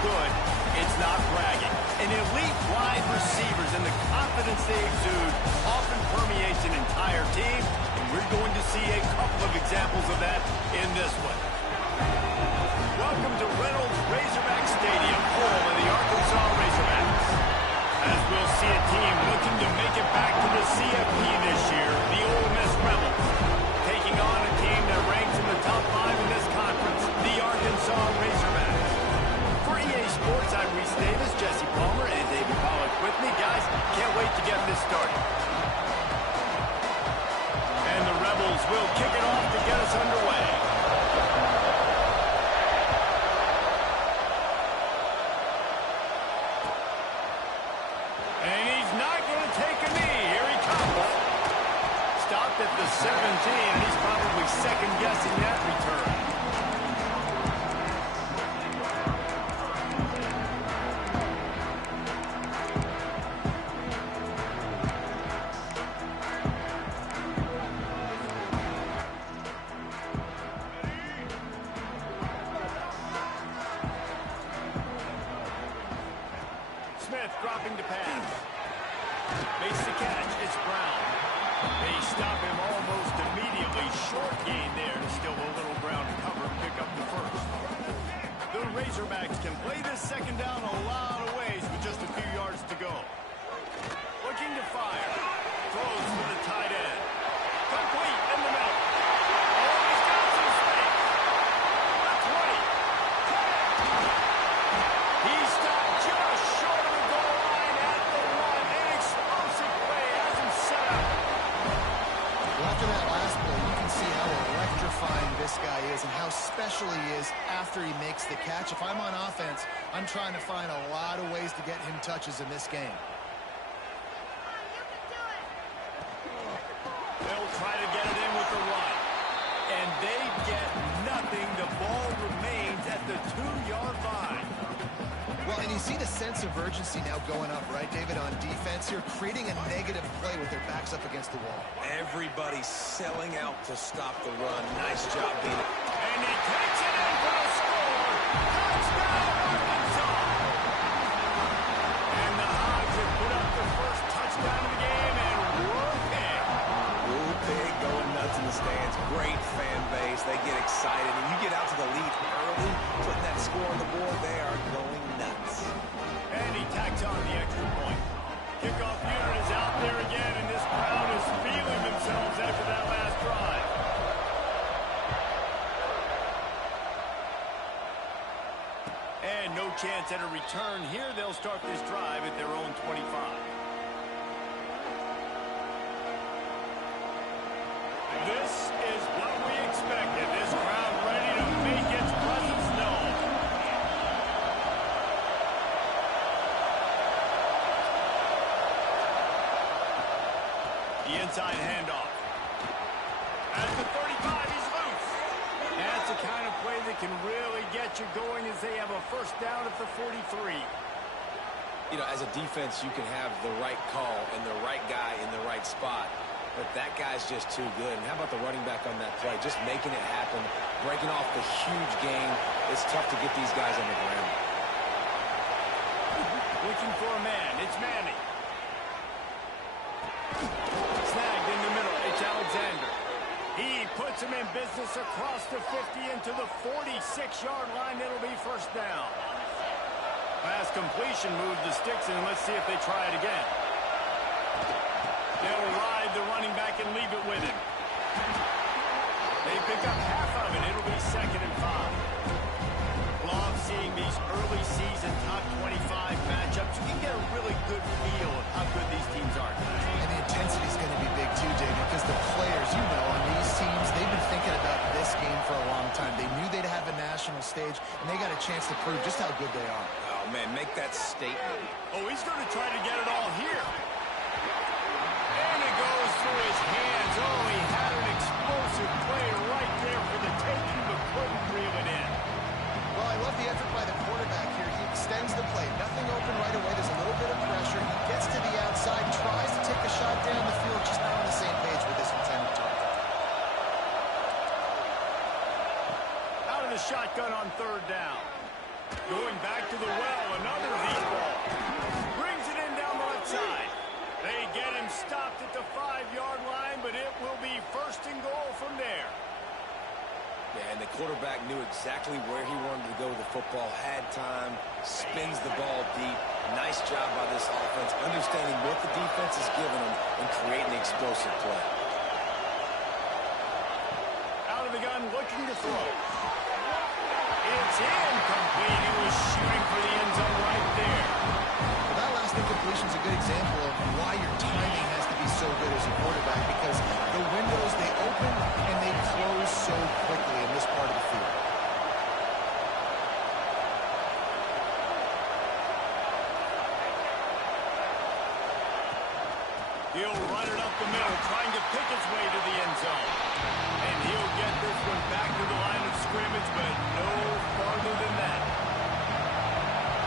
good, it's not bragging. An elite wide receivers and the confidence they exude often permeates an entire team, and we're going to see a couple of examples of that in this one. Welcome to Reynolds Razorback Stadium, home of the Arkansas Razorbacks. As we'll see a team looking to make it back to the CFP this year, the Ole Miss Rebels, taking on a team that ranks in the top 5 in this conference, the Arkansas Razorbacks. For EA Sports, I'm Reese Davis, Jesse Palmer, and David Pollack with me. Guys, can't wait to get this started. And the Rebels will kick it off to get us underway. At the 17, and he's probably second-guessing that return. Smith dropping to pass. Makes the catch. It's Brown. They stop him almost immediately. Short gain there to still a little ground to cover and pick up the first. The Razorbacks can play this second down a lot of ways with just a few yards to go. Looking to fire. Throws for the tight end. Complete in the middle. Oh, he's got some space. The 20. He stopped just short of the goal line at the 1. An explosive play has him set up. After that last play, you can see how electrifying this guy is and how special he is after he makes the catch. If I'm on offense, I'm trying to find a lot of ways to get him touches in this game. They'll try to get it in with the run. And they get nothing. The ball remains at the 2-yard line. Well, and you see the sense of urgency now going up, right, David, on defense here, creating a negative play with their backs up against the wall. Everybody's selling out to stop the run. Nice job being it. And he takes it in for the score. Touchdown, Arkansas. And the Hogs have put up the first touchdown of the game, and Woo Pig going nuts in the stands. Great fan base. They get excited. And you get out to the lead early, putting that score on the board, they are going nuts. And he tacks on the extra point. Kickoff unit is out there again, and this crowd is feeling themselves after that last drive. And no chance at a return here. They'll start this drive at their own 25. This is what we expected. This crowd ready to make its presence known. The inside handoff. At the 35, he's loose. That's the kind of play that can really get you going as they have a first down at the 43. You know, as a defense, you can have the right call and the right guy in the right spot. But that guy's just too good. And how about the running back on that play? Just making it happen, breaking off the huge game. It's tough to get these guys on the ground. Looking for a man. It's Manning. Snagged in the middle. It's Alexander. He puts him in business across the 50 into the 46-yard line. It'll be first down. Pass completion moved the sticks in. Let's see if they try it again. They'll ride the running back and leave it with him. They pick up half of it. It'll be 2nd and 5. Love seeing these early season top 25 matchups. You can get a really good feel of how good these teams are tonight. And the intensity is going to be big too, David, because the players, you know, on these teams, they've been thinking about this game for a long time. They knew they'd have a national stage, and they got a chance to prove just how good they are. Oh, man, make that statement. Oh, he's going to try to get it all here. And it goes through his hands. Oh, he had an explosive play right there for the taking, but couldn't reel it in. Well, I love the effort by the quarterback here. He extends the play. Nothing open right away. There's a little bit of pressure. He gets to the outside, tries to take a shot down the field, just not on the same page with his intended target. Out of the shotgun on 3rd down. Going back to the well, another deep ball. Brings it in down the left side. They get him stopped at the 5-yard line, but it will be first and goal from there. Yeah, and the quarterback knew exactly where he wanted to go with the football, had time, spins the ball deep. Nice job by this offense, understanding what the defense is giving them and creating the explosive play. Out of the gun, looking to throw. It's incomplete. He was shooting for the end zone right there. Well, that last incompletion is a good example of why your timing has to be so good as a quarterback, because the windows, they open and they close so quickly in this part of the field. He'll run it up the middle, trying to pick his way to the end zone. And he'll get this one back to the line of scrimmage, but no farther than that.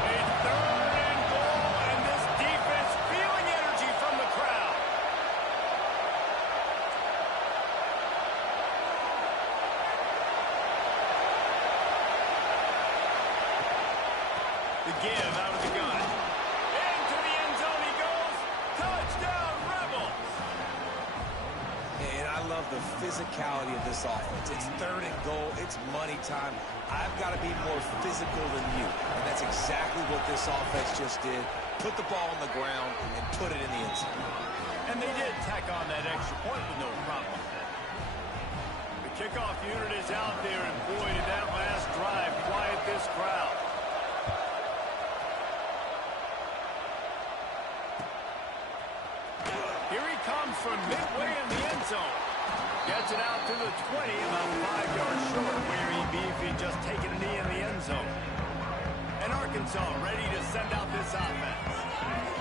A third and goal, and this defense feeling energy from the crowd. The give out of the gun. Into the end zone he goes. Touchdown, Rebels. And I love the physicality of this offense. It's third and goal. It's money time. I've got to be more physical than you. And that's exactly what this offense just did. Put the ball on the ground and put it in the end zone. And they did tack on that extra point with no problem. The kickoff unit is out there, and boy, did that last drive quiet this crowd. Here he comes from midway in the end zone. Gets it out to the 20, about 5 yards short of where he'd be if he'd just taken a knee in the end zone. And Arkansas ready to send out this offense.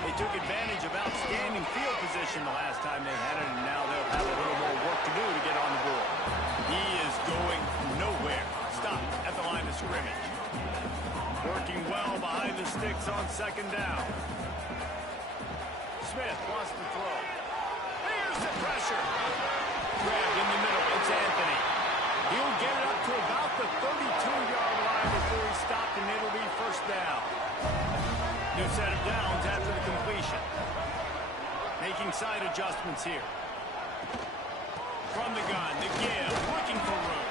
They took advantage of outstanding field position the last time they had it, and now they'll have a little more work to do to get on the board. He is going nowhere. Stopped at the line of scrimmage. Working well behind the sticks on second down. Smith wants to throw. Here's the pressure. Grabbed in the middle. It's Anthony. He'll get it up to about the 32-yard line before he's stopped, and it'll be first down. New set of downs after the completion. Making side adjustments here. From the gun, the give, looking for room.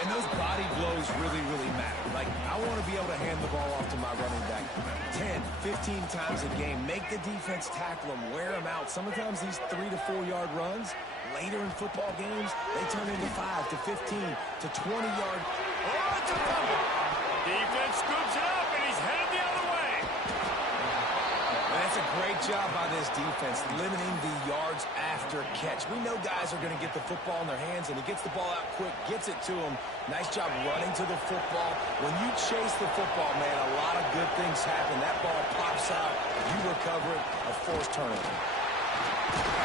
And those body blows really, really matter. Like, I want to be able to hand the ball off to my running back 10, 15 times a game. Make the defense tackle them, wear them out. Sometimes these 3 to 4 yard runs, later in football games, they turn into 5 to 15 to 20-yard. Oh, it's a fumble. Defense scoops it up, and he's headed the other way. And that's a great job by this defense, limiting the yards after catch. We know guys are going to get the football in their hands, and he gets the ball out quick, gets it to him. Nice job running to the football. When you chase the football, man, a lot of good things happen. That ball pops out, you recover it, a forced turnover.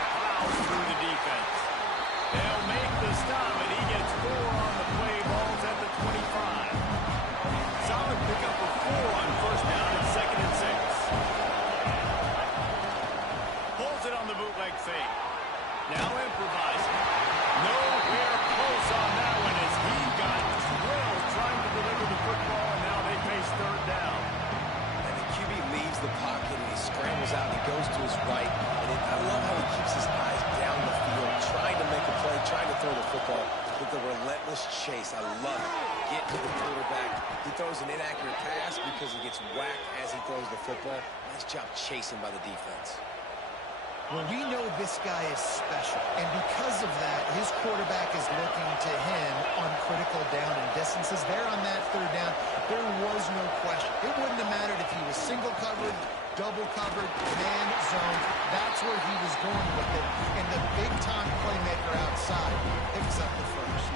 Fouls through the defense. They'll make the stop, and he gets 4 on the play. Ball's at the 25. Solid pickup of 4 on first down and 2nd and 6. Pulls it on the bootleg fake. Now improvising. Nowhere close on that one as he got drilled trying to deliver the football, and now they face third down. And the QB leaves the pocket, and he scrambles out, and he goes to his right. And I love how he keeps his eyes down the field, trying to make a play, trying to throw the football with the relentless chase. I love it. Get to the quarterback. He throws an inaccurate pass because he gets whacked as he throws the football. Nice job chasing by the defense. Well, we know this guy is special, and because of that, his quarterback is looking to him on critical down and distances. There on that third down, there was no question. It wouldn't have mattered if he was single covered, double covered, man zone. That's where he was going with it, and the big-time playmaker outside picks up the first.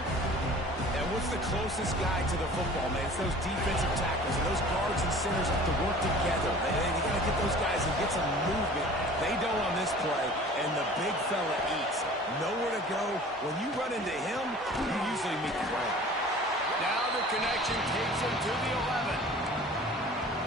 And what's the closest guy to the football, man? It's those defensive tackles, and those guards and centers have to work together. They got to get those guys and get some movement. They don't on this play, and the big fella eats. Nowhere to go. When you run into him, you usually meet the ground. Now the connection takes him to the 11.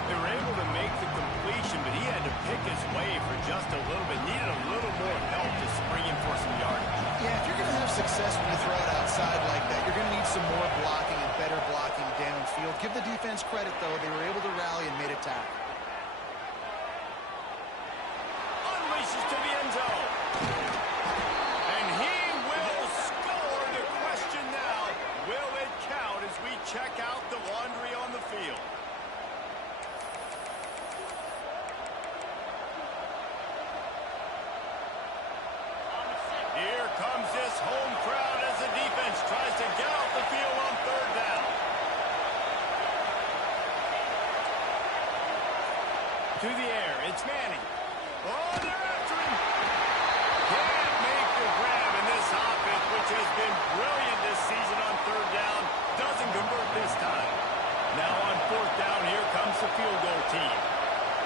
They were able to make the completion, but he had to pick his way for just a little bit. Needed a little more help to spring him for some yardage. Yeah, if you're going to have success when you throw it outside like that, you're going to need some more blocking and better blocking downfield. Give the defense credit, though. They were able to rally and made a tackle. Unleashes to the end zone. And he will score. The question now, will it count as we check out the laundry on the field? Here comes this home crowd as the defense tries to get off the field on third down. To the air, it's Manning. Oh, they're after him. Can't make the grab in this offense, which has been brilliant this season on third down. Doesn't convert this time. Now on fourth down, here comes the field goal team.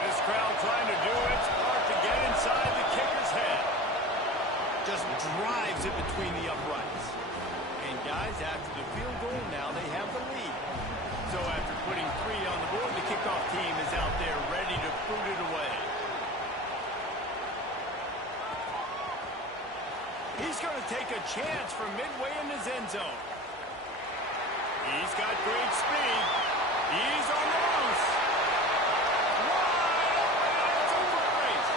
This crowd trying to do its part to get inside the kicker's head. Just drives it between the uprights. And guys, after the field goal, now they have the lead. So after putting 3 on the board, the kickoff team is out there ready to boot it away. He's going to take a chance from midway in his end zone. He's got great speed. He's on the loose. Wide open. It's a foot race.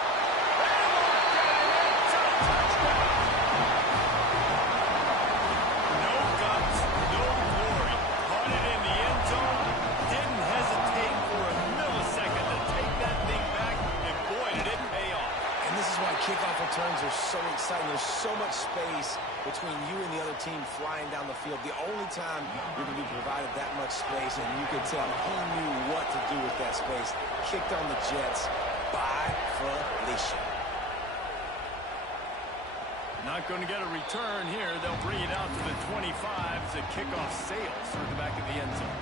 They won't get it. It's a touchdown. No guts, no glory. Caught it in the end zone. Didn't hesitate for a millisecond to take that thing back. And boy, did it pay off. And this is why kickoff returns are so exciting. There's so much space between you and the other team flying down the field. The only time you're going to be provided that much space, and you could tell he knew what to do with that space. Kicked on the Jets by Felicia. Not going to get a return here. They'll bring it out to the 25 as the kickoff sails through the back of the end zone.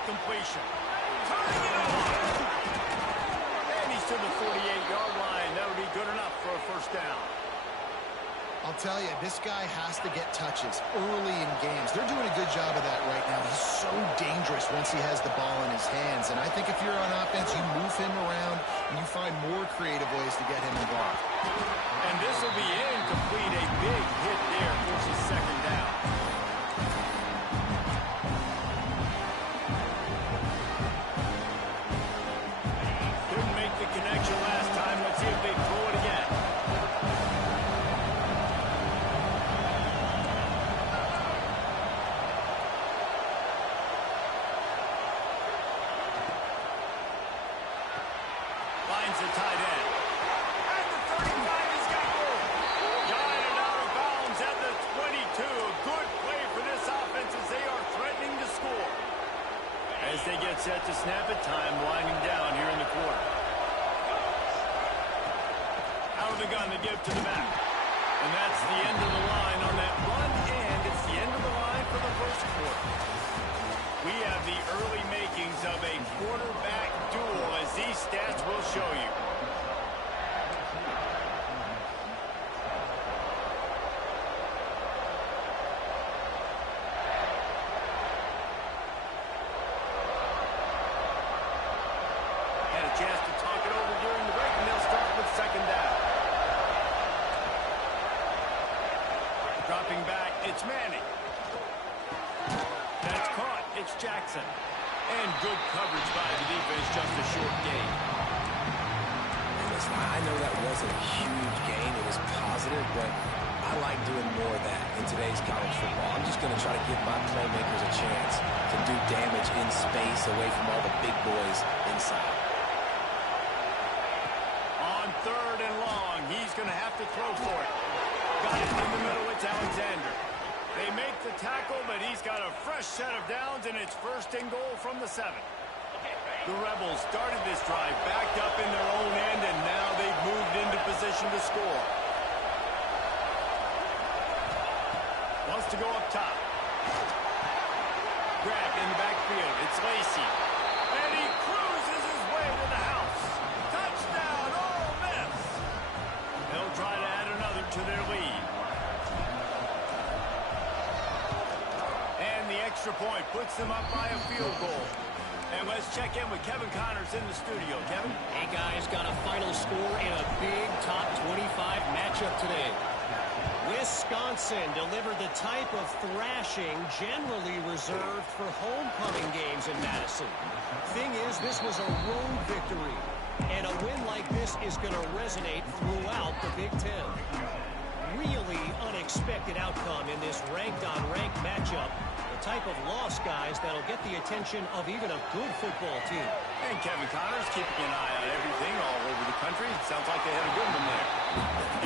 Completion. Turning it on. And he's to the 48-yard line. That'll be good enough for a first down. I'll tell you, this guy has to get touches early in games. They're doing a good job of that right now. He's so dangerous once he has the ball in his hands. And I think if you're on offense, you move him around and you find more creative ways to get him involved. And this will be incomplete. A big hit there forces second down. Connection last time. Let's see if they throw it again. Finds the tight end. At the 35, he's got room. Guided out of bounds at the 22. A good play for this offense as they are threatening to score. As they get set to snap it, time winding down here in the quarter. Out of the gun to give to the back. And that's the end of the line on that run, and it's the end of the line for the first quarter. We have the early makings of a quarterback duel, as these stats will show you. Had a chance to talk it over during the break, and they'll start with second down. Dropping back, it's Manning. That's caught, it's Jackson. And good coverage by the defense, just a short gain. Listen, I know that wasn't a huge gain. It was positive, but I like doing more of that in today's college football. I'm just going to try to give my playmakers a chance to do damage in space away from all the big boys inside. On third and long, he's going to have to throw for it. Got it in the middle, it's Alexander. They make the tackle, but he's got a fresh set of downs, and it's first and goal from the 7. The Rebels started this drive backed up in their own end, and now they've moved into position to score. Wants to go up top. Grabbed in the backfield. It's Lacy. And he cruises his way to the house. Touchdown, Ole Miss. They'll try to add another to their lead. And the extra point puts them up by a field goal. And let's check in with Kevin Connors in the studio. Kevin? Hey, guys, got a final score in a big top 25 matchup today. Wisconsin delivered the type of thrashing generally reserved for homecoming games in Madison. Thing is, this was a road victory, and a win like this is going to resonate throughout the Big Ten. Really unexpected outcome in this ranked-on-ranked matchup. The type of loss, guys, that'll get the attention of even a good football team. And Kevin Connors keeping an eye on everything all over the country. Sounds like they had a good one there.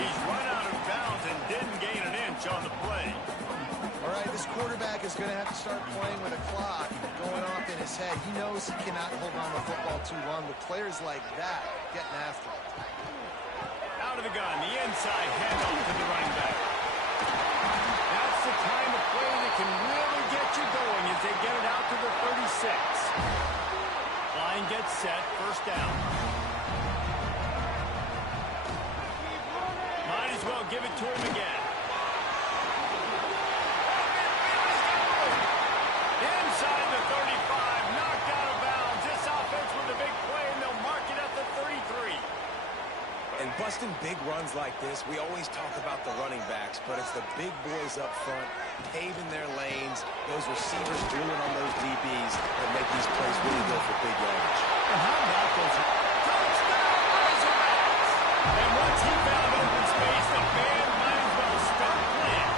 He's run out of bounds and didn't gain an inch on the play. All right, this quarterback is going to have to start playing with a clock going off in his head. He knows he cannot hold on to the football too long, but players like that getting after it. Out of the gun, the inside handoff to the running back. That's the kind of play that can really get you going as they get it out to the 36. Line gets set, first down. Might as well give it to him again. Inside the 35, knocked out of bounds. This offense with a big play, and they'll mark it at the 33. And busting big runs like this, we always talk about the running backs, but it's the big boys up front, paving their lanes, those receivers gluing on those DBs that make these plays really go for big yardage. And how about those? Touchdown, Razorbacks! And once he found open space, the band might as well start playing.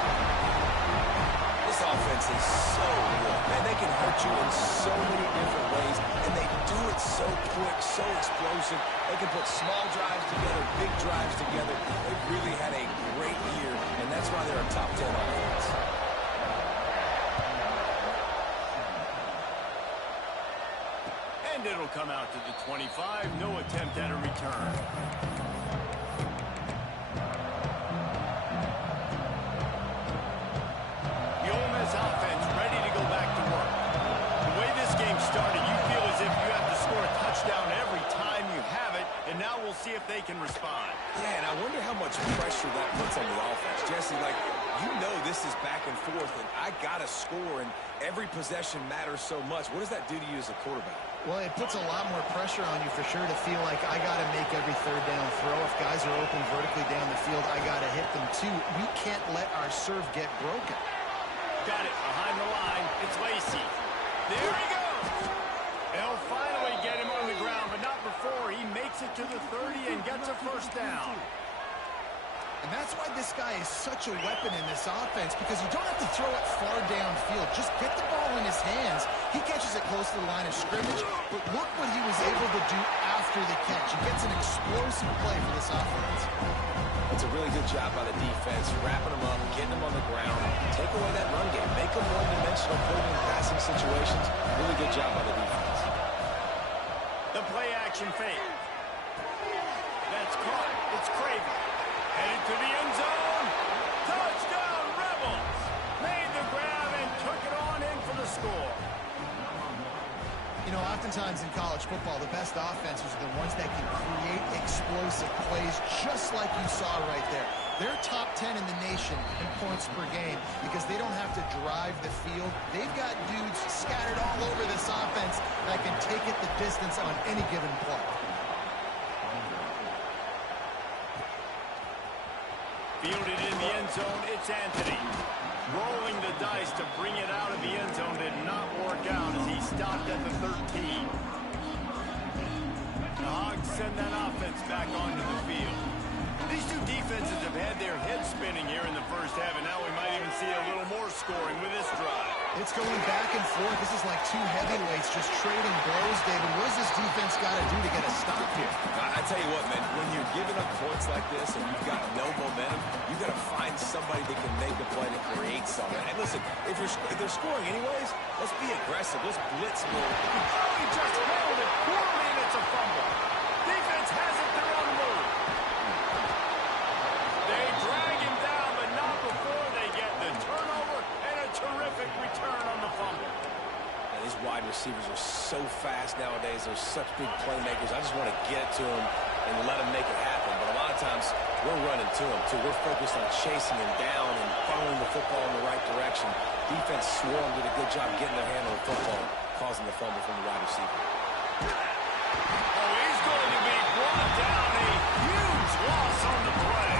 This offense is so good. Man, they can hurt you in so many different ways, and they do it so quick, so explosive. They can put small drives together, big drives together. They've really had a great year, and that's why they're a top 10 offense. And it'll come out to the 25. No attempt at a return. The Ole Miss offense ready to go back to work. The way this game started, you feel as if you have to score a touchdown every time you have it, and now we'll see if they can respond. Yeah, and I wonder how much pressure that puts on the offense. Jesse, like, you know this is back and forth, and I got to score, and every possession matters so much. What does that do to you as a quarterback? Well, it puts a lot more pressure on you for sure to feel like I got to make every third down throw. If guys are open vertically down the field, I got to hit them too. We can't let our serve get broken. Got it behind the line. It's Lacy. There he goes. They'll finally get him on the ground, but not before he makes it to the 30 and gets a first down. And that's why this guy is such a weapon in this offense, because you don't have to throw it far downfield. Just get the ball in his hands. He catches it close to the line of scrimmage, but look what he was able to do after the catch. He gets an explosive play for this offense. It's a really good job by the defense, wrapping them up, getting them on the ground, take away that run game, make them one-dimensional, put them in passing situations. Really good job by the defense. The play-action fake. That's caught. It's Craven. Headed to the end zone. Touchdown, Rebels. Made the grab and took it on in for the score. You know, oftentimes in college football, the best offenses are the ones that can create explosive plays, just like you saw right there. They're top 10 in the nation in points per game because they don't have to drive the field. They've got dudes scattered all over this offense that can take it the distance on any given play. Fielded in the end zone, it's Anthony. Rolling the dice to bring it out of the end zone did not work out as he stopped at the 13. The Hogs send that offense back onto the field. These two defenses have had their heads spinning here in the first half, and now we might even see a little more scoring with this drive. It's going back and forth. This is like two heavyweights just trading blows, David. What does this defense got to do to get a stop here? I tell you what, man, when you're giving up points like this and you've got no momentum, you've got to find somebody that can make a play to create something. And listen, if they're scoring anyways, let's be aggressive. Let's blitz more. Oh, he just held it poorly, and it's a fumble. Defense has it. They're on the move. They drag him down, but not before they get the turnover and a terrific return on the fumble. And these wide receivers are so fast nowadays. They're such big playmakers. I just want to get it to them and let them make it happen. But a lot of times, we're running to them, too. We're focused on chasing him down and following the football in the right direction. Defense swarmed, did a good job getting their hand on the football. causing the fumble from the wide receiver. Oh, he's going to be brought down. A huge loss on the play.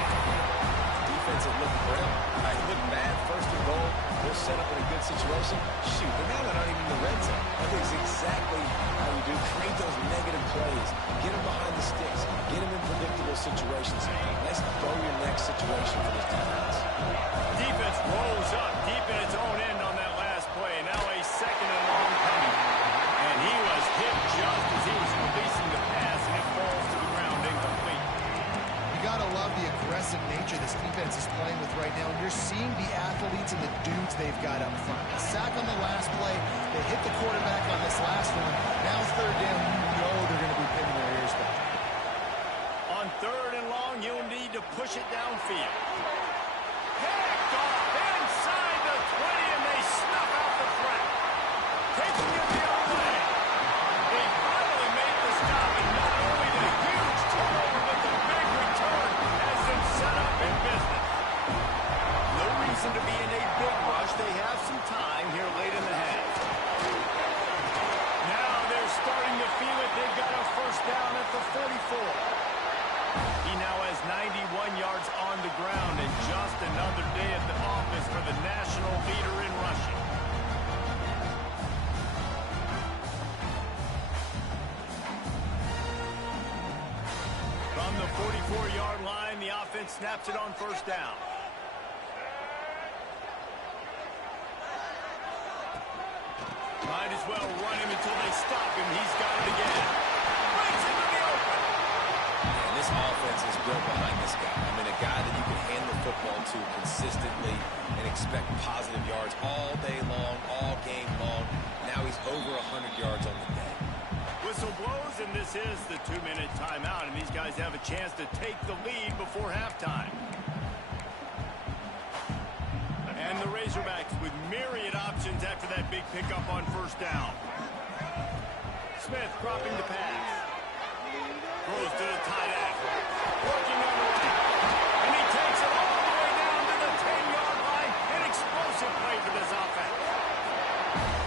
Defense is looking for him. All right, looking bad, first and goal. They're set up in a good situation. Shoot, but now they're not even in the red zone. That is exactly how you do. Create those negative plays. Get them behind the sticks. Get them in predictable situations. Nice throw-your-neck situation for this defense. Defense rolls up deep in its own end on that last play. Now a second and long coming. And he was hit just as he was releasing the pass, and it falls to the ground incomplete. You got to love the aggressive nature this defense is playing with right now, and you're seeing the athletes and the dudes they've got up front. A sack on the last play. They hit the quarterback on this last one. Now third down, you know they're going to be pinning their ears back. On third and long, you'll need to push it downfield. Picked off inside the 20, and they snuff out the threat. Taking it the other way. They finally made the stop, and not only the huge turnover, but the big return has them set up in business. No reason to be in a big rush. They have some time here late in the half. Now they're starting to feel it. They've got a first down at the 44. He now has 91 yards on the ground, and just another day at the office for the national leader in rushing. From the 44-yard line, the offense snaps it on first down. Might as well run him until they stop him. He's got it again. Breaks into the open. And this offense is built behind this guy. I mean, a guy that you can hand the football to consistently and expect positive yards all day long, all game long. Now he's over 100 yards on the day. Whistle blows, and this is the 2-minute timeout, and these guys have a chance to take the lead before halftime. And the Razorbacks with myriad options after that big pickup on first down. Smith dropping the pass. Throws to the tight end. Working on the right. And he takes it all the way down to the 10-yard line. An explosive play for this offense.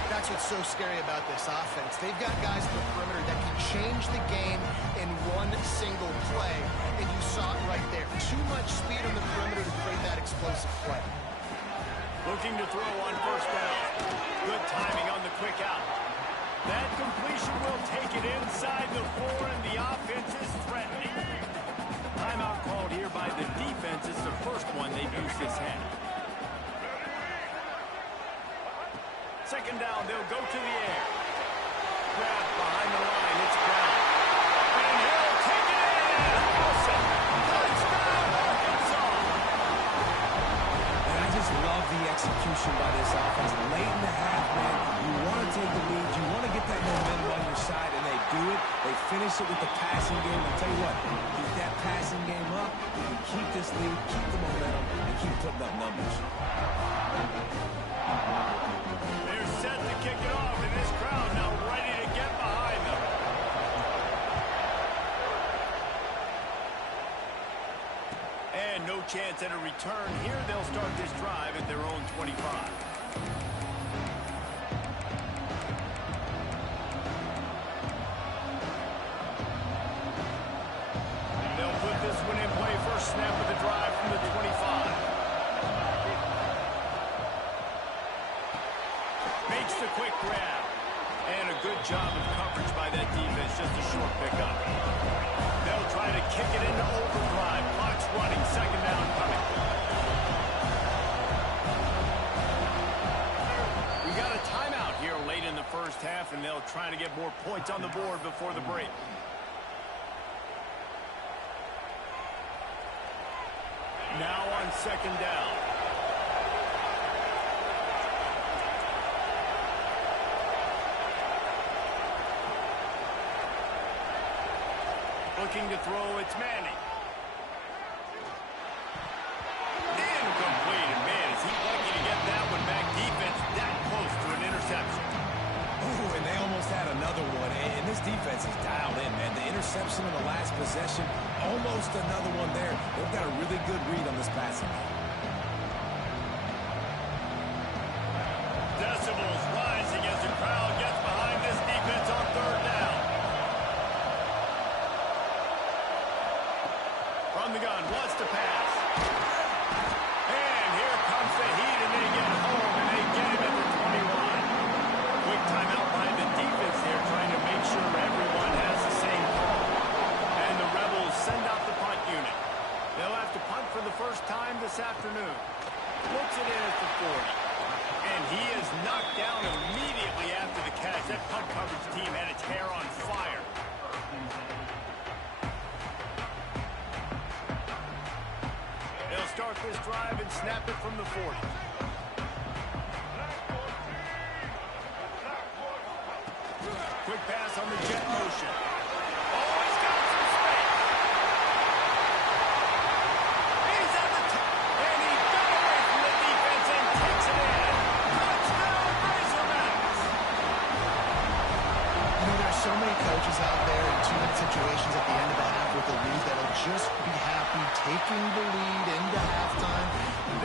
That's what's so scary about this offense. They've got guys in the perimeter that can change the game in one single play, and you saw it right there. Too much speed on the perimeter to create that explosive play. Looking to throw on first down. Good timing on the quick out. That completion will take it inside the 4, and the offense is threatening. Timeout called here by the defense. It's the first one they've used this half. Second down, they'll go to the air. Grab behind the line, it's Brown. And he'll take it in! Awesome! Touchdown, Arkansas! And I just love the execution by this offense. Late in the half, man, you want to take the lead. You want to get that momentum on your side, and they do it. They finish it with the passing game. I'll tell you what, keep that passing game up. You keep this lead, keep the momentum, and keep putting up numbers. They're set to kick it off, and this crowd now ready to get behind them. And no chance at a return here. They'll start this drive at their own 25. They'll put this one in play. First snap of the drive from the 25. Makes the quick grab. And a good job of coverage by that defense. Just a short pickup. They'll try to kick it into overdrive. Clock's running. Second down coming. We got a timeout here late in the first half, and they'll try to get more points on the board before the break. Now on second down. Looking to throw, it's Manning. Incomplete, and man, is he lucky to get that one back. Defense that close to an interception. Ooh, and they almost had another one, and this defense is dialed in, man. The interception on the last possession, almost another one there. They've got a really good read on this passing game. Decibels rising as the crowd gets behind first time this afternoon. Puts it in at the 40. And he is knocked down immediately after the catch. That punt coverage team had its hair on fire. They'll start this drive and snap it from the 40. Quick pass on the jet motion. Oh, he's got some space. He's at the top, and he got away from the defense and takes it in. Touchdown, Razorbacks. You know, there are so many coaches out there in two-minute situations at the end of the half with the lead that'll just be happy taking the lead into halftime.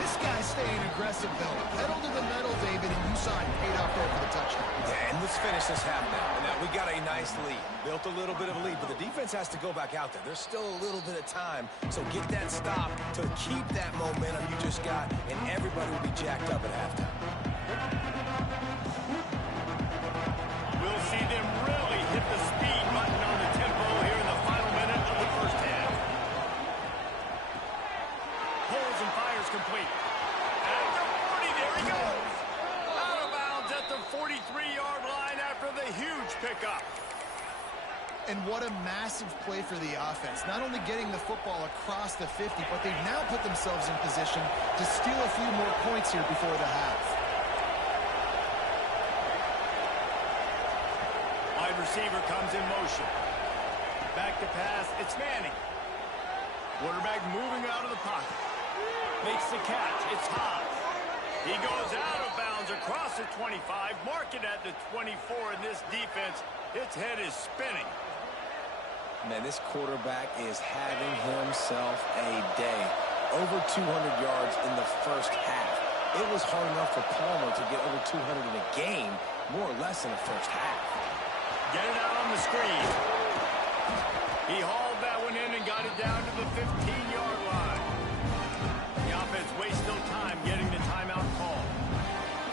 This guy's staying aggressive, though. Pedal to the metal, David, and you saw it paid off there for the touchdown. Yeah, and let's finish this half now. And now we got a nice lead. Built a little bit of a lead, but the defense has to go back out there. There's still a little bit of time. So get that stop to keep that momentum you just got, and everybody will be jacked up at halftime. We'll see them really hit the speed button on the tempo here in the final minute of the first half. Pulls and fires complete. At the 40, there he goes. Out of bounds at the 43-yard line after the huge pickup. And what a massive play for the offense. Not only getting the football across the 50, but they've now put themselves in position to steal a few more points here before the half. Wide receiver comes in motion. Back to pass. It's Manning. Quarterback moving out of the pocket. Makes the catch. It's Haas. He goes out of bounds across the 25. Mark it at the 24. And this defense, its head is spinning. Man, this quarterback is having himself a day. Over 200 yards in the first half. It was hard enough for Palmer to get over 200 in a game, more or less in the first half. Get it out on the screen. He hauled that one in and got it down to the 15-yard line. The offense wastes no time getting the timeout call.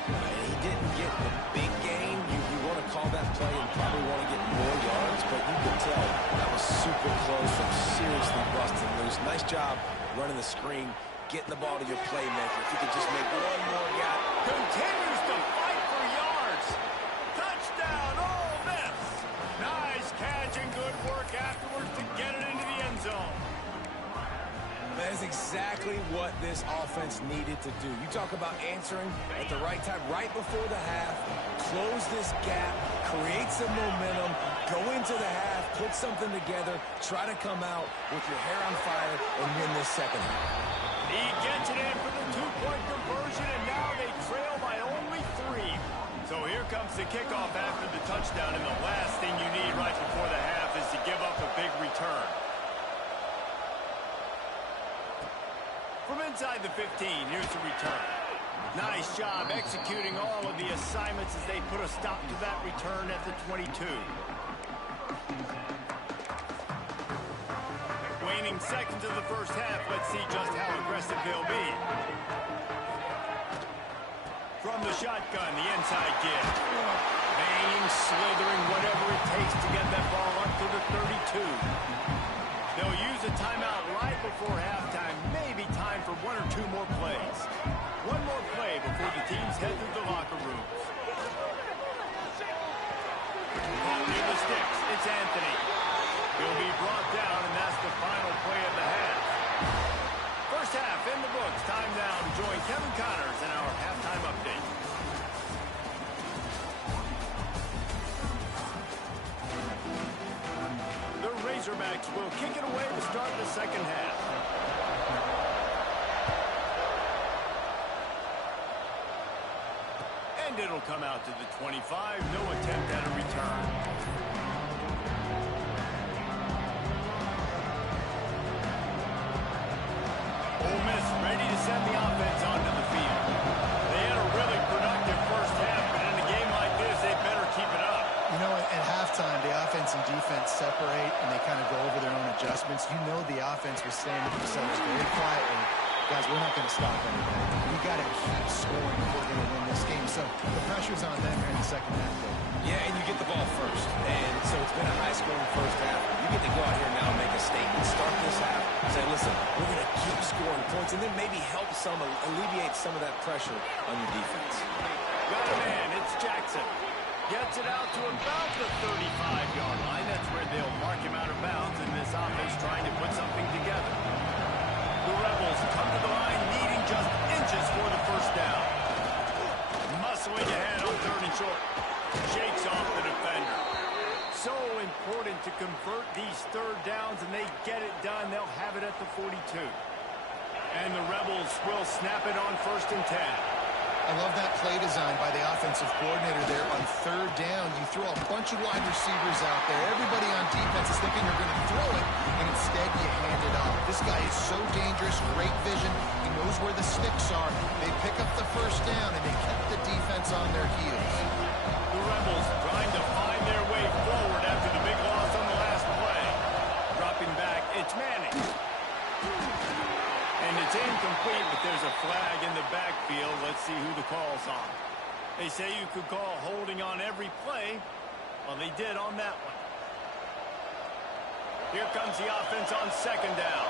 He didn't get the big gain. You want to call that play and probably want to get more yards, but you can tell that was super close and seriously busted loose. Nice job running the screen, getting the ball to your playmaker. If you could just make one more gap. Continues to fight for yards. Touchdown, Ole Miss. Nice catch and good work afterwards to get it into the end zone. That is exactly what this offense needed to do. You talk about answering at the right time, right before the half, close this gap, create some momentum, go into the half, put something together, try to come out with your hair on fire and win this second half. He gets it in for the two-point conversion, and now they trail by only 3. So here comes the kickoff after the touchdown, and the last thing you need right before the half is to give up a big return. From inside the 15, here's the return. Nice job executing all of the assignments as they put a stop to that return at the 22. Waning seconds of the first half. Let's see just how aggressive they'll be. From the shotgun, the inside give. Banging, slithering, whatever it takes to get that ball up to the 32. They'll use a timeout right before halftime. Maybe time for 1 or 2 more plays. One more play before the teams head to the locker rooms. Ball near the sticks. It's Anthony. He'll be brought down, and that's the final play of the half. First half in the books. Time now to join Kevin Connors in our halftime update. The Razorbacks will kick it away to start the second half. And it'll come out to the 25. No attempt at a return. Ole Miss ready to send the offense onto the field. They had a really productive first half, but in a game like this, they better keep it up. You know, at halftime, the offense and defense separate, and they kind of go over their own adjustments. You know the offense was saying to themselves very quietly, got guys, we're not going to stop anybody. We got to keep scoring if we're going to win this game. So the pressure's on them here in the second half, though. Yeah, and you get the ball first. And so it's been a high-scoring first half. You get to go out here now and make a statement. Start this half. Say, listen, we're going to keep scoring points and then maybe help alleviate some of that pressure on your defense. Got a man. It's Jackson. Gets it out to about the 35-yard line. That's where they'll mark him out of bounds in this offense trying to put something together. The Rebels come to the line needing just inches for the first down. Muscling ahead on 3rd and short. Shakes off the defender. So important to convert these 3rd downs, and they get it done. They'll have it at the 42. And the Rebels will snap it on 1st and 10. I love that play design by the offensive coordinator there on 3rd down. You throw a bunch of wide receivers out there. Everybody on defense is thinking you're going to throw it, and instead you hand it off. This guy is so dangerous, great vision. He knows where the sticks are. They pick up the 1st down, and they kept the defense on their heels. The Rebels trying to find their way forward after the big loss on the last play. Dropping back, it's Manning. And it's incomplete, but there's a flag in the backfield. Let's see who the call's on. They say you could call holding on every play. Well, they did on that one. Here comes the offense on 2nd down.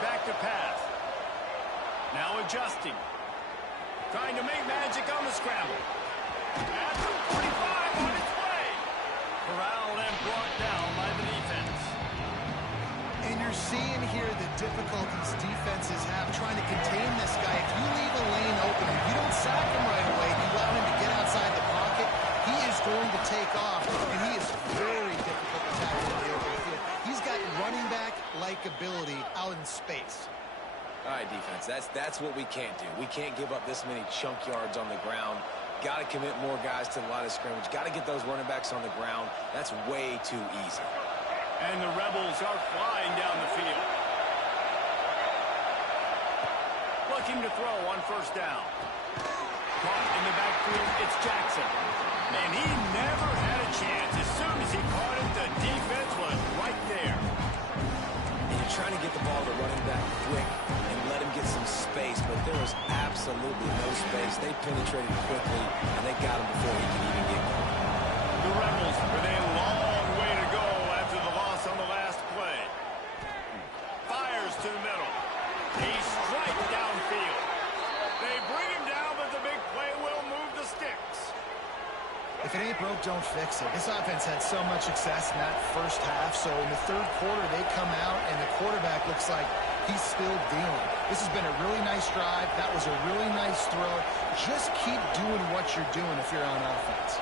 Back to pass. Now adjusting. Trying to make magic on the scramble. At the 45 on its way. Corralled and brought down by the defense. And you're seeing here the difficulties defenses have trying to contain this guy. If you leave a lane open, if you don't sack him right away, you allow him to get outside the pocket, he is going to take off, and he is very difficult to tackle in the open field. He's got running back-like ability out in space. All right, defense, that's what we can't do. We can't give up this many chunk yards on the ground. Got to commit more guys to the line of scrimmage. Got to get those running backs on the ground. That's way too easy. And the Rebels are flying down the field. Looking to throw on 1st down. Caught in the backfield, it's Jackson. And he never had a chance. As soon as he caught it, the defense was right there. And you're trying to get the ball to the running back quick and let him get some space, but there was absolutely no space. They penetrated quickly, and they got him before he could even get going. The Rebels with a long way to go after the loss on the last play. Fires to the middle. He strikes downfield. They bring him down, but the big play will move the sticks. If it ain't broke, don't fix it. This offense had so much success in that 1st half, so in the 3rd quarter, they come out, and the quarterback looks like he's still dealing. This has been a really nice drive. That was a really nice throw. Just keep doing what you're doing if you're on offense.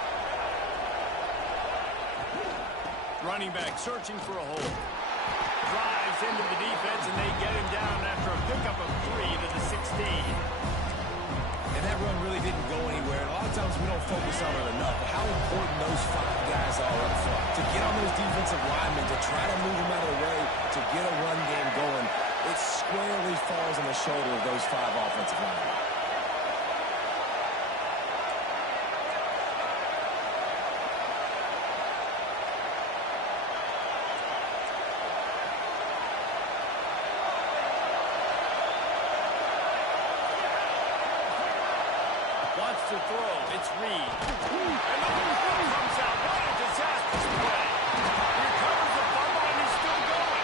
Running back searching for a hole. Drives into the defense, and they get him down after a pickup of 3 to the 16. And that run really didn't go anywhere. And a lot of times we don't focus on it enough. But how important those 5 guys are up front. To get on those defensive linemen, to try to move them out of the way, to get a run game going, it squarely falls on the shoulder of those 5 offensive linemen. Wants to throw. It's Reed. And the ball comes out. What a disastrous play. Recovers the fumble, and he's still going.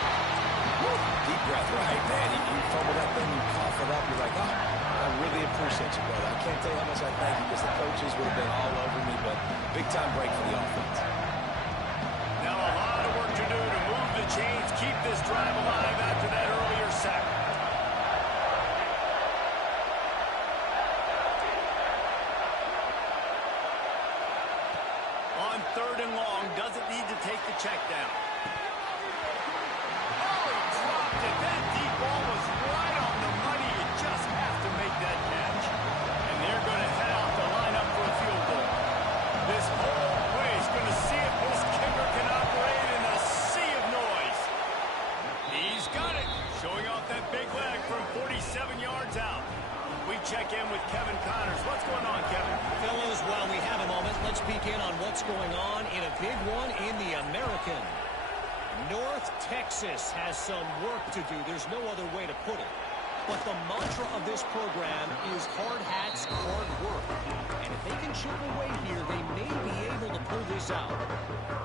Deep breath, right, man. You fumble that thing, you cough it up, you're like, oh, I really appreciate you, brother. I can't tell you how much I thank you because the coaches would have been all over me, but big-time break for the offense. Now a lot of work to do to move the chains, keep this drive alive after that earlier sack. On 3rd and long, doesn't need to take the check down. Oh, he dropped it. That deep ball was right on the money. You just have to make that catch. And they're going to head off the lineup for a field goal. This whole play is going to Texas has some work to do. There's no other way to put it. But the mantra of this program is hard hats, hard work. And if they can chip away here, they may be able to pull this out.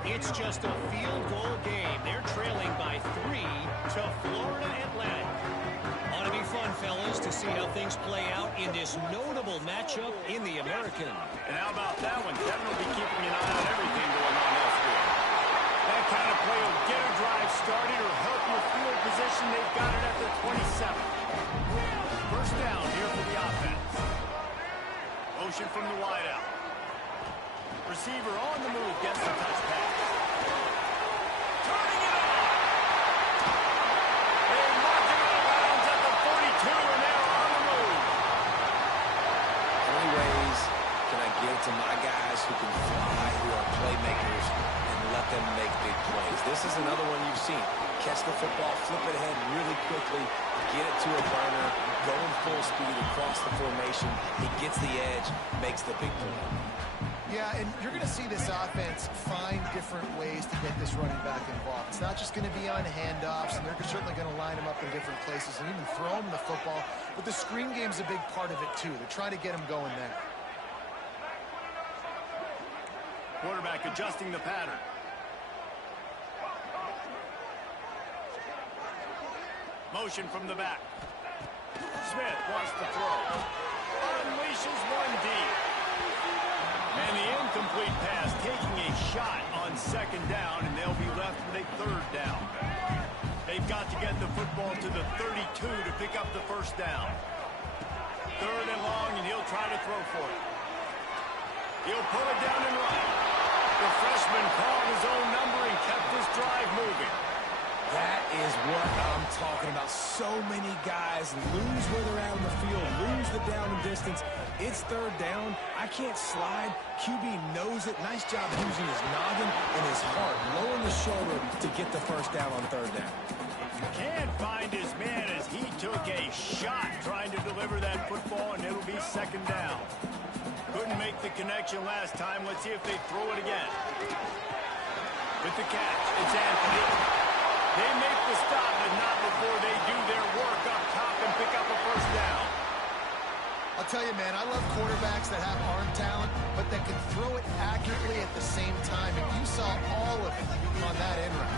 It's just a field goal game. They're trailing by 3 to Florida Atlantic. Ought to be fun, fellas, to see how things play out in this notable matchup in the American. And how about that one? Kevin will be keeping an eye on everything going on elsewhere. That kind of play will get a drive started or help your field position. They've got it at the 27. First down here for the offense. Motion from the wideout. Receiver on the move gets the touch pass. Turning it on. They mark him out of bounds at the 42, and they're on the move. How many ways can I give to my guys who can fly, who are playmakers, and let them make big plays? This is another one you've seen. Catch the football, flip it ahead really quickly, get it to a burner, going full speed across the formation. He gets the edge, makes the big play. Yeah, and you're going to see this offense find different ways to get this running back involved. It's not just going to be on handoffs, and they're certainly going to line him up in different places and even throw him the football. But the screen game's a big part of it, too. They're trying to get him going there. Quarterback adjusting the pattern. Motion from the back. Smith wants to throw. Unleashes one deep. And the incomplete pass taking a shot on second down, and they'll be left with a third down. They've got to get the football to the 32 to pick up the first down. Third and long, and he'll try to throw for it. He'll pull it down and run. The freshman called his own number and kept this drive moving. That is what I'm talking about. So many guys lose where they're at on the field, lose the down and distance. It's third down. I can't slide. QB knows it. Nice job using his noggin and his heart, lowering the shoulder to get the first down on third down. Can't find his man as he took a shot trying to deliver that football, and it'll be second down. Couldn't make the connection last time. Let's see if they throw it again. With the catch, it's Anthony. They make the stop, but not before they do their work up top and pick up a first down. I'll tell you, man, I love quarterbacks that have arm talent, but that can throw it accurately at the same time. And you saw all of it on that end route.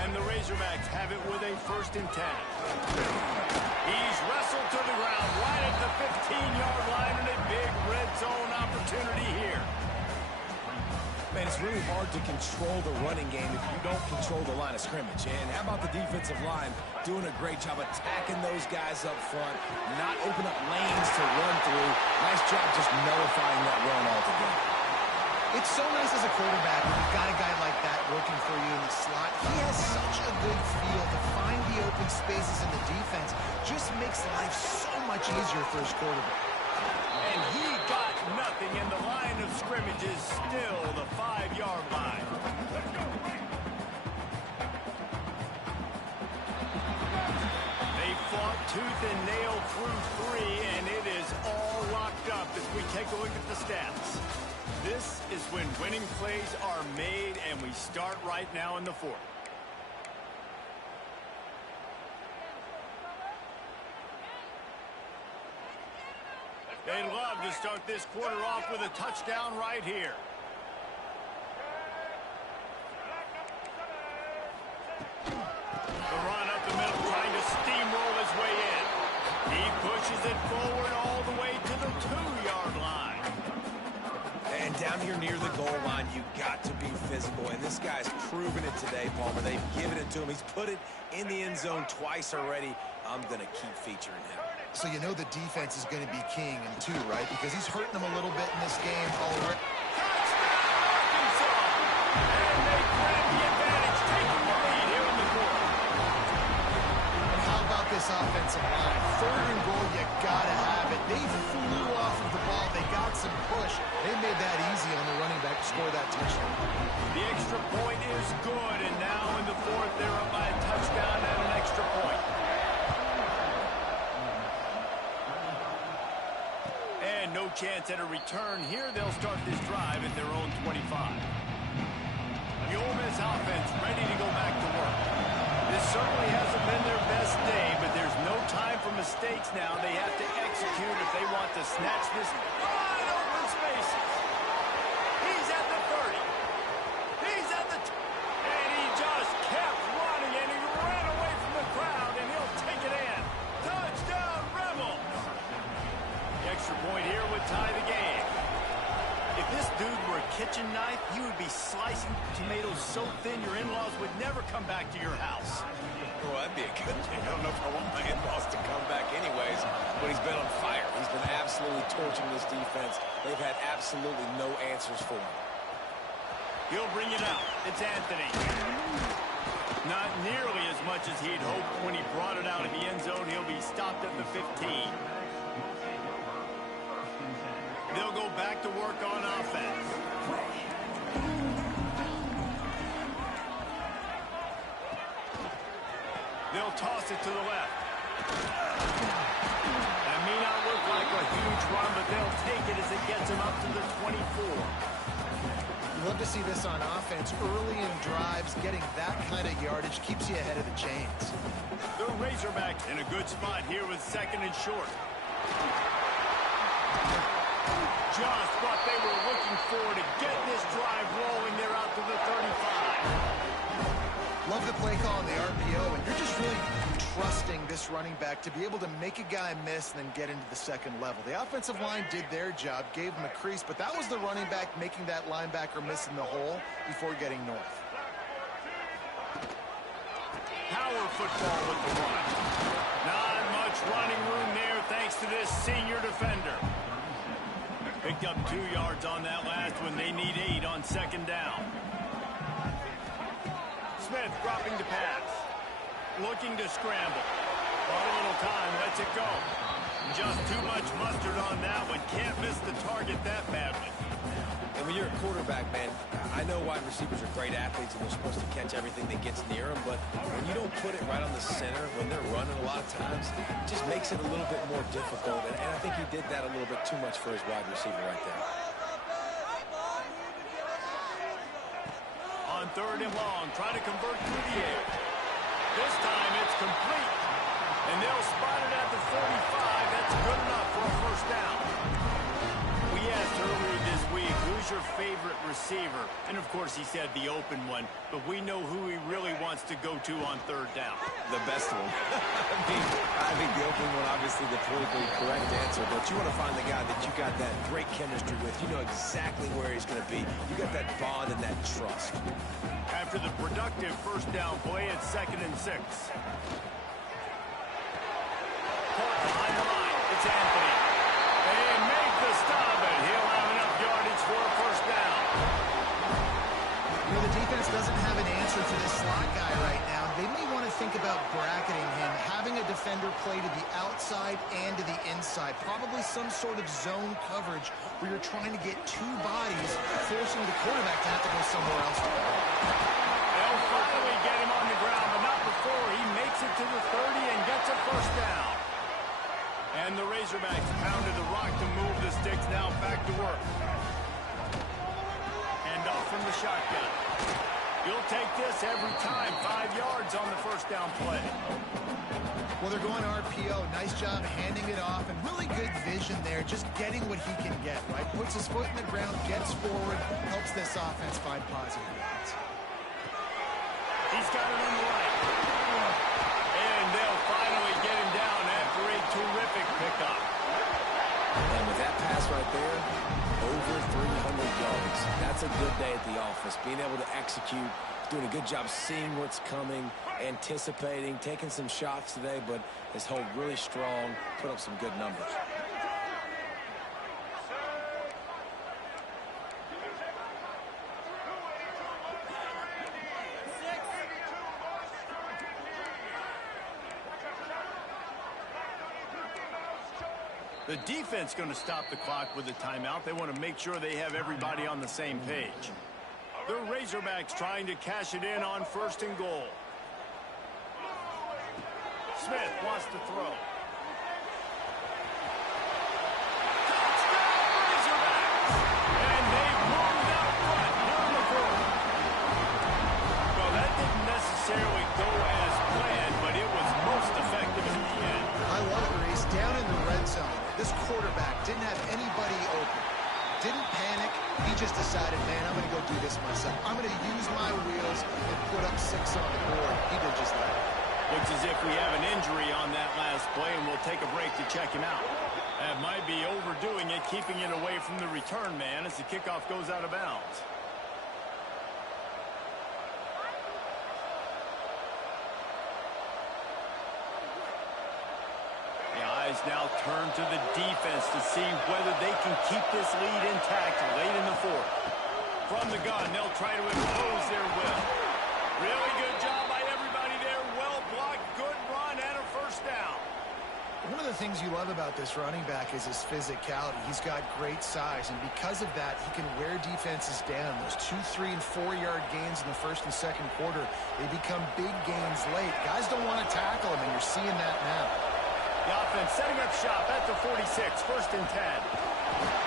And the Razorbacks have it with a 1st and 10. He's wrestled to the ground right at the 15-yard line, and a big red zone opportunity here. Man, it's really hard to control the running game if you don't control the line of scrimmage. And how about the defensive line doing a great job attacking those guys up front, not open up lanes to run through. Nice job just nullifying that run altogether. It's so nice as a quarterback when you've got a guy like that working for you in the slot. He has such a good feel to find the open spaces in the defense. Just makes life so much easier for his quarterback. And he got nothing, and the line of scrimmage is still the 5-yard line. They fought tooth and nail through 3, and it is all locked up as we take a look at the stats. This is when winning plays are made, and we start right now in the 4th. They'd love to start this quarter off with a touchdown right here. The run up the middle, trying to steamroll his way in. He pushes it forward all the way to the 2-yard line. And down here near the goal line, you got to be physical. And this guy's proven it today, Palmer. They've given it to him. He's put it in the end zone twice already. I'm going to keep featuring him. So you know the defense is going to be king in 2, right? Because he's hurting them a little bit in this game already. Touchdown, Arkansas! And they grab the advantage, taking the lead here in the 4th. And how about this offensive line? 3rd and goal, you got to have it. They flew off of the ball. They got some push. They made that easy on the running back to score that touchdown. The extra point is good, and now in the 4th, they're up by a touchdown and an extra point. And no chance at a return here. They'll start this drive at their own 25. The Ole Miss offense ready to go back to work. mistakes now they have to execute if they want to snatch this wide open spaces. He's at the 30. He's at the... And he just kept running, and he ran away from the crowd, and he'll take it in. Touchdown, Rebels! The extra point here would tie the game. If this dude were a kitchen knife, he would be slicing tomatoes so thin your in-laws would never come back to your house. Well, that'd be a good thing. I don't know if I want my in-laws to come back anyways, but he's been on fire. He's been absolutely torching this defense. They've had absolutely no answers for him. He'll bring it out. It's Anthony. Not nearly as much as he'd hoped when he brought it out of the end zone. He'll be stopped at the 15. They'll go back to work on offense. They'll toss it to the left. That may not look like a huge run, but they'll take it as it gets them up to the 24. You love to see this on offense. Early in drives, getting that kind of yardage keeps you ahead of the chains. The Razorbacks in a good spot here with second and short. Just what they were looking for to get this drive rolling. They're out to the 35. Love the play call on the RPO, and you're just really trusting this running back to be able to make a guy miss and then get into the second level. The offensive line did their job, gave him a crease, but that was the running back making that linebacker miss in the hole before getting north. Power football with the run. Not much running room there thanks to this senior defender. Picked up 2 yards on that last one. They need 8 on second down. Smith dropping to pass. Looking to scramble. Bought a little time, lets it go. Just too much mustard on that one. Can't miss the target that badly. And when you're a quarterback, man, I know wide receivers are great athletes and they're supposed to catch everything that gets near them, but when you don't put it right on the center, when they're running a lot of times, it just makes it a little bit more difficult. And I think he did that a little bit too much for his wide receiver right there. On third and long, trying to convert through the air. This time it's complete. And they'll spot it at the 45. That's good enough for a first down. We asked earlier this week, who's your favorite receiver? And of course he said the open one, but we know who he really wants to go to on third down. The best one. I think the open one, obviously the politically correct answer, but you want to find the guy that you got that great chemistry with. You know exactly where he's going to be. You got that bond and that trust. After the productive first down play, it's 2nd and 6. Caught behind the line. It's Anthony. They make the stop, and he'll have enough yardage for a first down. You know, the defense doesn't have an answer for this slot guy right now. They may want to think about bracketing him, having a defender play to the outside and to the inside. Probably some sort of zone coverage where you're trying to get 2 bodies, forcing the quarterback to have to go somewhere else. They'll finally get him on the ground, but not before he makes it to the 30 and gets a first down. And the Razorbacks pounded the rock to move the sticks. Now back to work. Hand off from the shotgun. He'll take this every time. 5 yards on the first down play. Well, they're going RPO. Nice job handing it off, and really good vision there, just getting what he can get, right? Puts his foot in the ground, gets forward, helps this offense find positive yards. He's got it on the right. And they'll finally get him down after a terrific pickup. And with that pass right there, over 300 yards. That's a good day at the office. Being able to execute, doing a good job seeing what's coming, anticipating, taking some shots today, but has held really strong, put up some good numbers. The defense going to stop the clock with a timeout. They want to make sure they have everybody on the same page. The Razorbacks trying to cash it in on 1st and goal. Smith wants to throw. Touchdown, Razorbacks! And they moved out front here in the 4th. Well, that didn't necessarily go as planned, but it was most effective in the end. I love it. the board. He did just that. Looks as if we have an injury on that last play, and we'll take a break to check him out. That might be overdoing it, keeping it away from the return man as the kickoff goes out of bounds. The eyes now turn to the defense to see whether they can keep this lead intact late in the fourth. From the gun, they'll try to impose their will. Really good job by everybody there. Well blocked, good run, and a first down. One of the things you love about this running back is his physicality. He's got great size, and because of that, he can wear defenses down. Those 2, 3, and 4-yard gains in the first and second quarter, they become big gains late. Guys don't want to tackle him, and you're seeing that now. The offense setting up shop at the 46, first and 10.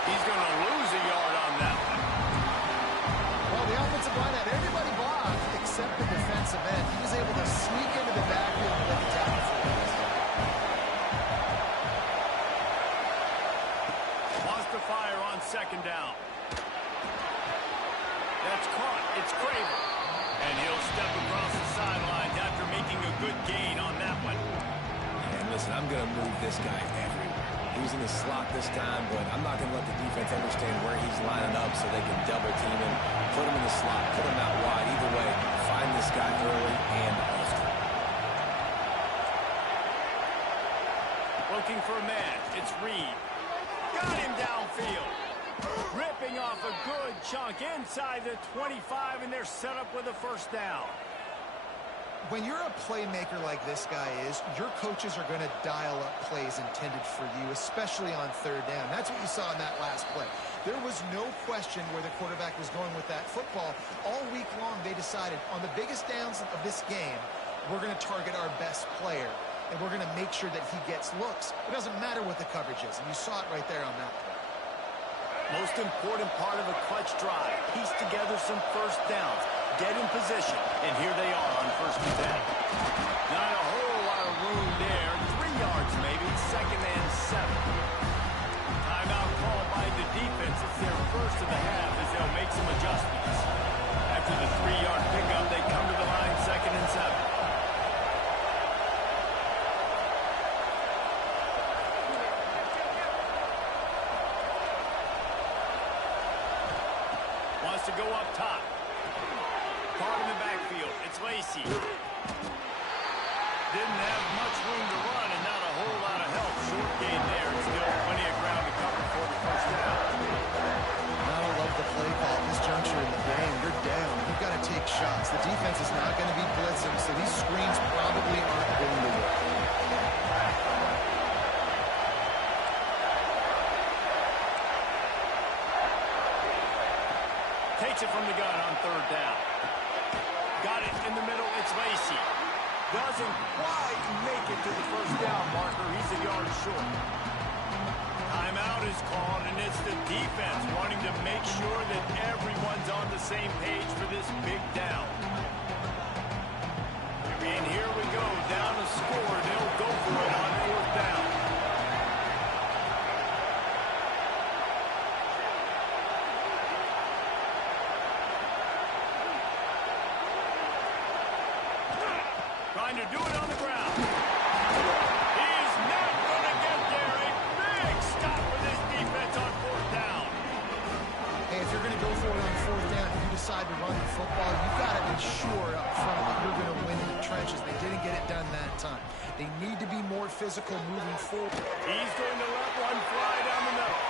He's going to lose a yard on that one. Well, the offensive line had everybody blocked except the defensive end. He was able to sneak into the backfield and let the tackle for us. Wants to fire on second down. That's caught. It's Craven. And he'll step across the sidelines after making a good gain on that one. And listen, I'm going to move this guy everywhere. He's in the slot this time, but I'm not going to let the defense understand where he's lining up so they can double team him, put him in the slot, put him out wide. Either way, find this guy early and often. Looking for a man. It's Reed. Got him downfield. Ripping off a good chunk inside the 25, and they're set up with a first down. When you're a playmaker like this guy is, your coaches are going to dial up plays intended for you, especially on third down. That's what you saw in that last play. There was no question where the quarterback was going with that football. All week long, they decided on the biggest downs of this game, we're going to target our best player, and we're going to make sure that he gets looks. It doesn't matter what the coverage is, and you saw it right there on that play. Most important part of a clutch drive. Piece together some first downs. Get in position. And here they are on first and 10. Not a whole lot of room there. 3 yards maybe. Second and 7. Timeout called by the defense. It's their first of the half as they'll make some adjustments. After the 3-yard pickup, they come to the line second and 7. Wants to go up top. Caught in the backfield. It's Lacy. Didn't have much room to run and not a whole lot of help. Short gain there. Still plenty of ground to cover for the first down. I don't love the play call at this juncture in the game. You're down. You've got to take shots. The defense is not going to be blitzing, so these screens probably aren't going to work. Takes it from the gun on third down. Got it in the middle. It's Lacy. Doesn't quite make it to the first down marker. He's a yard short. Timeout is called, and it's the defense wanting to make sure that everyone's on the same page for this big down. And here we go. Down to score. They'll go for it on fourth down. Trying to do it on the ground. He's not going to get there. A big stop for this defense on fourth down. Hey, if you're going to go for it on fourth down, if you decide to run the football, you've got to be sure up front that you're going to win in the trenches. They didn't get it done that time. They need to be more physical moving forward. He's going to let one fly down the middle.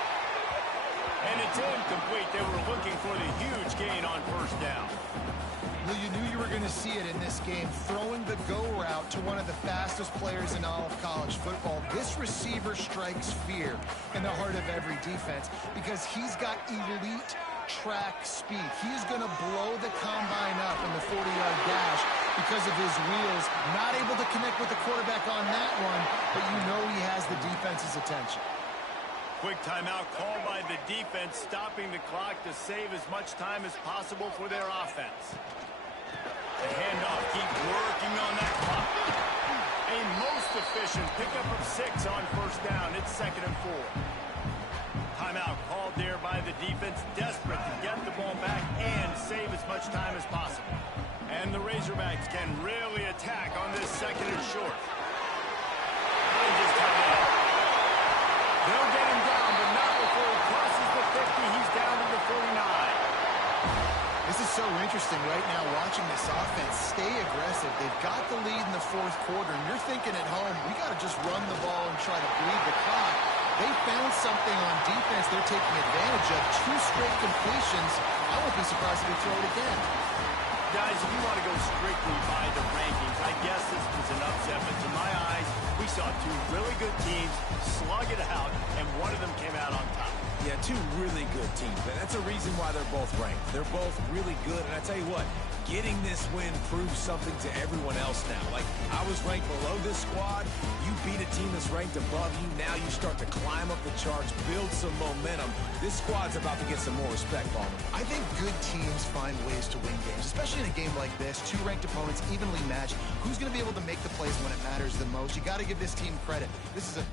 And it's incomplete. They were looking for the huge gain on first down. Well, you knew you were going to see it in this game, throwing the go route to one of the fastest players in all of college football. This receiver strikes fear in the heart of every defense because he's got elite track speed. He's going to blow the combine up in the 40-yard dash because of his wheels. Not able to connect with the quarterback on that one, but you know he has the defense's attention. Quick timeout called by the defense, stopping the clock to save as much time as possible for their offense. The handoff, keep working on that clock. A most efficient pickup of 6 on first down. It's second and 4. Timeout called there by the defense, desperate to get the ball back and save as much time as possible. And the Razorbacks can really attack on this second and short. They'll get him down, but not before he crosses the 50. He's down to the 49. This is so interesting right now watching this offense stay aggressive. They've got the lead in the fourth quarter, and you're thinking at home, we got to just run the ball and try to bleed the clock. They found something on defense they're taking advantage of. 2 straight completions. I won't be surprised if they throw it again. Guys, if you want to go strictly by the rankings, I guess this was an upset, but to my eyes, we saw 2 really good teams slug it out, and one of them came out on top. Yeah, 2 really good teams, and that's a reason why they're both ranked. They're both really good, and I tell you what, getting this win proves something to everyone else now. Like, I was ranked below this squad. You beat a team that's ranked above you. Now you start to climb up the charts, build some momentum. This squad's about to get some more respect, Palmer. I think good teams find ways to win games, especially in a game like this. 2 ranked opponents, evenly matched. Who's going to be able to make the plays when it matters the most? You got to give this team credit. This is a